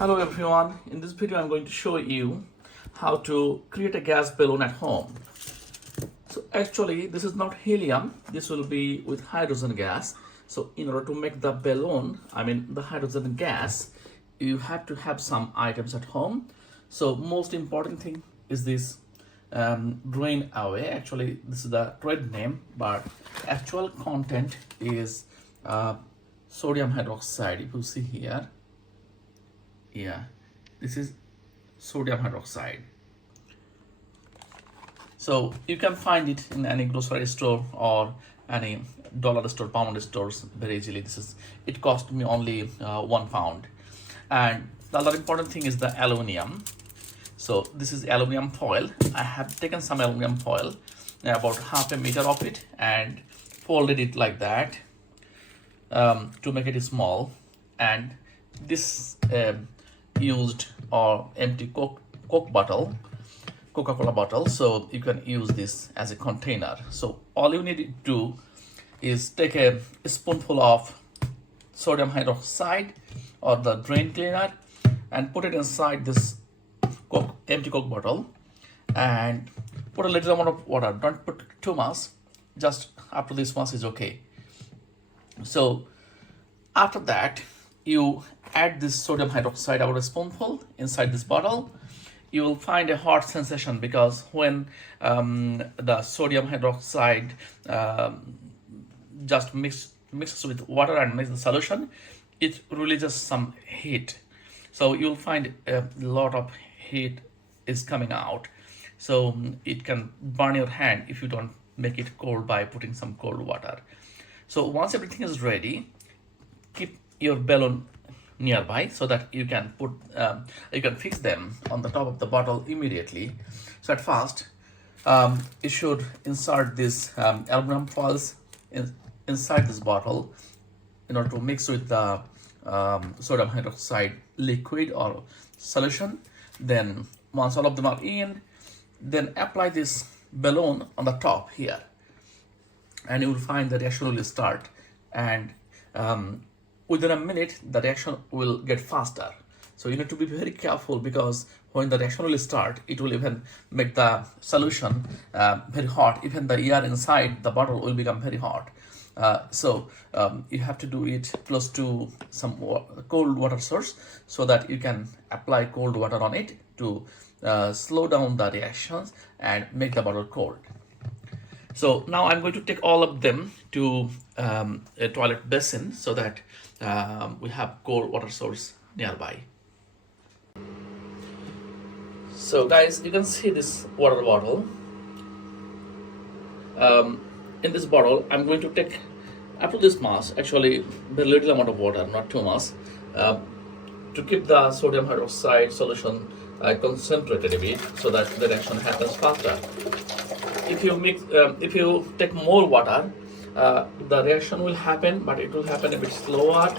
Hello everyone, in this video I'm going to show you how to create a gas balloon at home. So actually this is not helium, this will be with hydrogen gas. So in order to make the balloon, the hydrogen gas, you have to have some items at home. So most important thing is this drain away. Actually this is the trade name, but actual content is sodium hydroxide. If you see here, yeah, this is sodium hydroxide. So you can find it in any grocery store or any dollar store, pound stores very easily. It cost me only £1. And the other important thing is the aluminium. So this is aluminium foil. I have taken some aluminium foil, about half a meter of it, and folded it like that to make it small. And this used or empty Coke bottle, Coca-Cola bottle, so you can use this as a container. So all you need to do is take a spoonful of sodium hydroxide or the drain cleaner and put it inside this empty Coke bottle and put a little amount of water. Don't put too much, just up to this much is okay. So after that, you add this sodium hydroxide, about a spoonful, inside this bottle. You will find a hot sensation because when the sodium hydroxide just mixes with water and makes the solution, it releases some heat. So you'll find a lot of heat is coming out. So it can burn your hand if you don't make it cold by putting some cold water. So once everything is ready, keep your balloon nearby so that you can fix them on the top of the bottle immediately. So at first, you should insert this aluminum foils inside this bottle in order to mix with the sodium hydroxide liquid or solution. Then once all of them are in, then apply this balloon on the top here, and you will find the reaction will start, and within a minute the reaction will get faster. So you need to be very careful because when the reaction will start, it will even make the solution very hot. Even the air inside the bottle will become very hot. So you have to do it close to some cold water source so that you can apply cold water on it to slow down the reactions and make the bottle cold. So now I'm going to take all of them to a toilet basin so that we have cold water source nearby. So guys, you can see this water bottle. In this bottle, I'm going to take up to this much, actually very little amount of water, not too much, to keep the sodium hydroxide solution concentrated a bit so that the reaction happens faster. If you take more water, the reaction will happen, but it will happen a bit slower.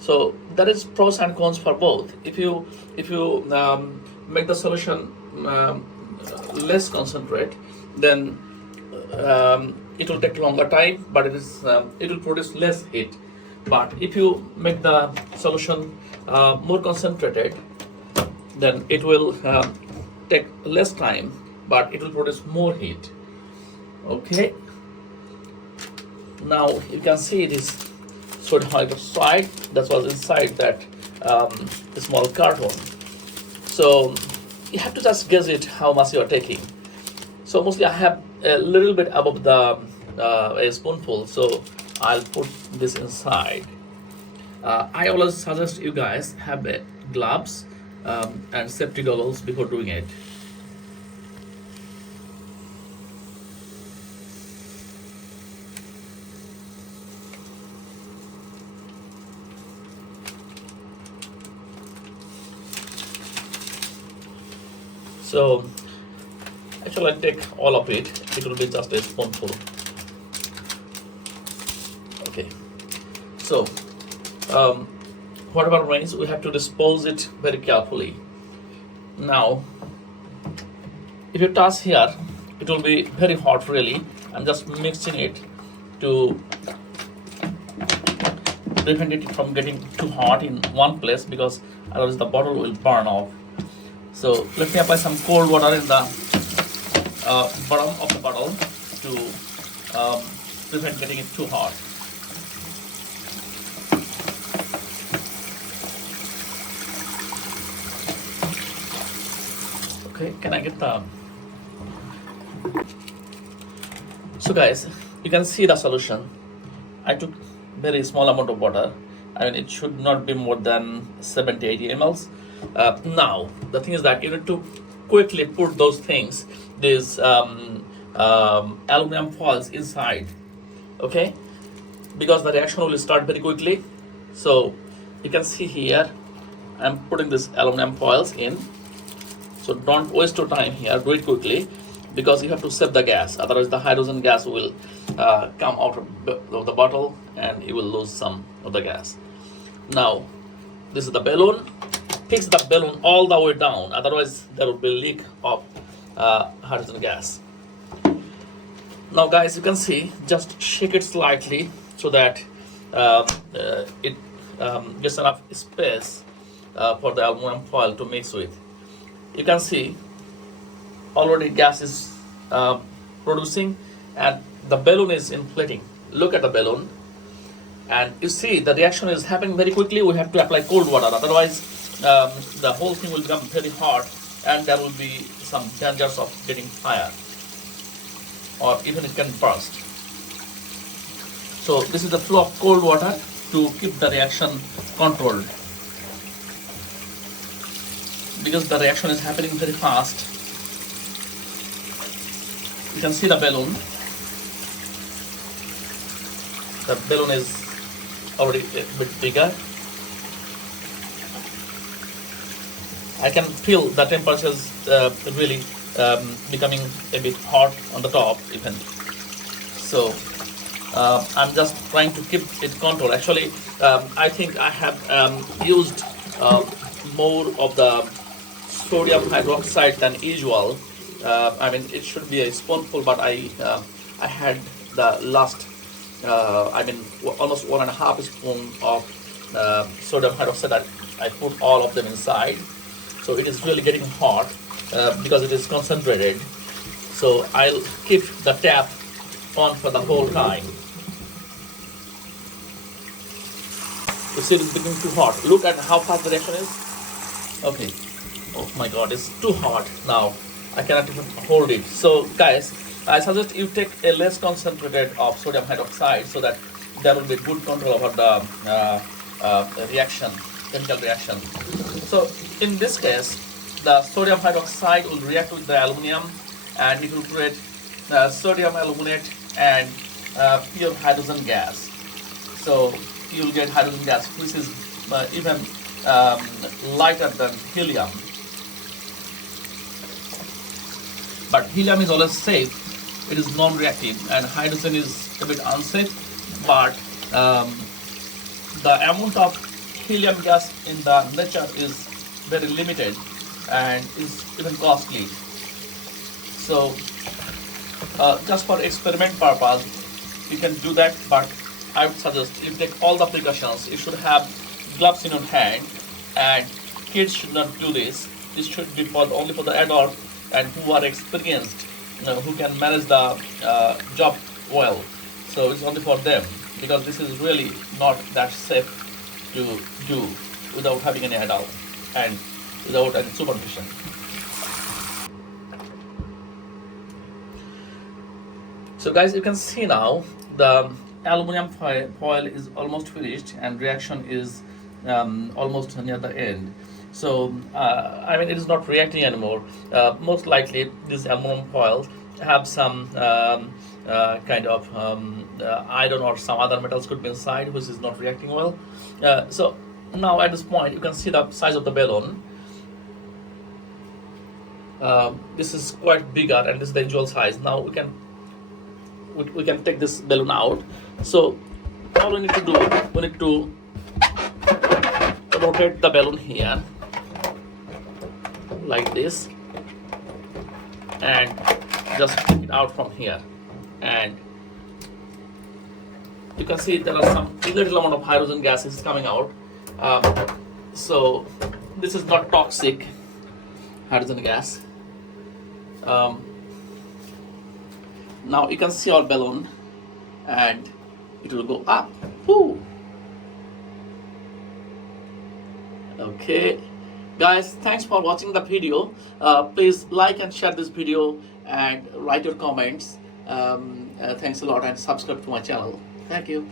So there is pros and cons for both. If you make the solution less concentrate, then it will take longer time, but it will produce less heat. But if you make the solution more concentrated, then it will take less time, but it will produce more heat. Okay, now you can see this sodium hydroxide that was inside that small carton. So you have to just guess it how much you are taking. So mostly I have a little bit above the a spoonful, so I'll put this inside. I always suggest you guys have gloves and safety goggles before doing it. So actually I'll take all of it. It will be just a spoonful. Okay. So whatever remains, we have to dispose it very carefully. Now, if you touch here, it will be very hot really. I'm just mixing it to prevent it from getting too hot in one place, because otherwise the bottle will burn off. So let me apply some cold water in the bottom of the bottle to prevent getting it too hot. Okay, can I get the... So guys, you can see the solution. I took very small amount of water. I mean, it should not be more than 70-80 mLs. Now, the thing is that you need to quickly put those things, these aluminum foils inside, okay? Because the reaction will start very quickly. So you can see here, I'm putting this aluminum foils in. So don't waste your time here, do it quickly, because you have to save the gas. Otherwise the hydrogen gas will come out of the bottle and you will lose some of the gas. Now, this is the balloon. Fix the balloon all the way down, otherwise there will be a leak of hydrogen gas. Now guys, you can see, just shake it slightly so that it gets enough space for the aluminum foil to mix with. You can see already gas is producing and the balloon is inflating. Look at the balloon, and you see the reaction is happening very quickly. We have to apply cold water, otherwise the whole thing will become very hot and there will be some dangers of getting fire, or even it can burst. So this is the flow of cold water to keep the reaction controlled, because the reaction is happening very fast. You can see the balloon. The balloon is already a bit bigger. I can feel the temperatures really becoming a bit hot on the top even. So I'm just trying to keep it controlled. Actually, I think I have used more of the sodium hydroxide than usual. I mean, it should be a spoonful, but I had the last, almost 1.5 spoon of sodium hydroxide. I put all of them inside. So it is really getting hot because it is concentrated. So I'll keep the tap on for the whole time. You see, it's becoming too hot. Look at how fast the reaction is. Okay. Oh my God, it's too hot now. I cannot even hold it. So guys, I suggest you take a less concentrated of sodium hydroxide so that there will be good control over the reaction, chemical reaction. So in this case, the sodium hydroxide will react with the aluminum and it will create sodium aluminate and pure hydrogen gas. So you will get hydrogen gas, which is even lighter than helium. But helium is always safe, it is non-reactive, and hydrogen is a bit unsafe, but the amount of helium gas in the nature is very limited and is even costly. So just for experiment purpose, you can do that, but I would suggest you take all the precautions. You should have gloves in your hand, and kids should not do this. This should be only for the adult and who are experienced, who can manage the job well. So it's only for them, because this is really not that safe to do without having any adult and without any supervision. So guys, you can see now the aluminum foil is almost finished and reaction is almost near the end. So it is not reacting anymore. Most likely these aluminum foils have some kind of iron or some other metals could be inside, which is not reacting well. So now at this point you can see the size of the balloon. This is quite bigger and this is the usual size. Now we can take this balloon out. So all we need to do, we need to rotate the balloon here like this and just take it out from here, and you can see there are some little amount of hydrogen gases coming out. So this is not toxic hydrogen gas. Now you can see our balloon, and it will go up. Woo. Okay, guys, thanks for watching the video. Please like and share this video and write your comments. Thanks a lot, and subscribe to my channel. Thank you.